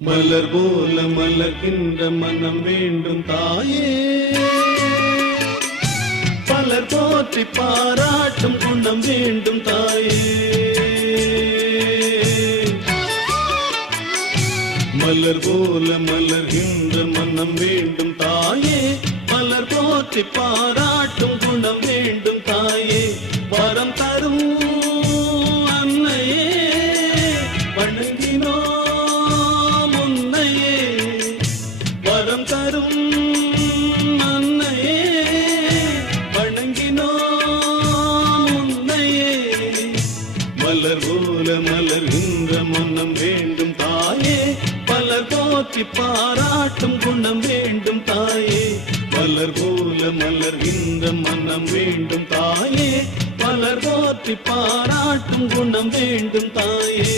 மலர் போல மலர்கின்ற மனம் வேண்டும் தாயே, பலர் போற்றி பாராட்டும் குணம் வேண்டும் தாயே. மலர் போல மலர்கின்ற மனம் வேண்டும் தாயே, பலர் போற்றி பாராட்டும் குணம் வேண்டும் தாயே. வரம் தரும் அன்னையே வணங்கினோம் உன்னையே, வரம் தரும் அன்னையே வணங்கினோம் உன்னையே. மலர் போல மலர்கின்ற மனம் வேண்டும் தாயே, பலர் போற்றி பாராட்டும் குணம் வேண்டும் தாயே. மலர் போல மலர்கின்ற மனம் வேண்டும் தாயே, பலர் போற்றி பாராட்டும் குணம் வேண்டும் தாயே.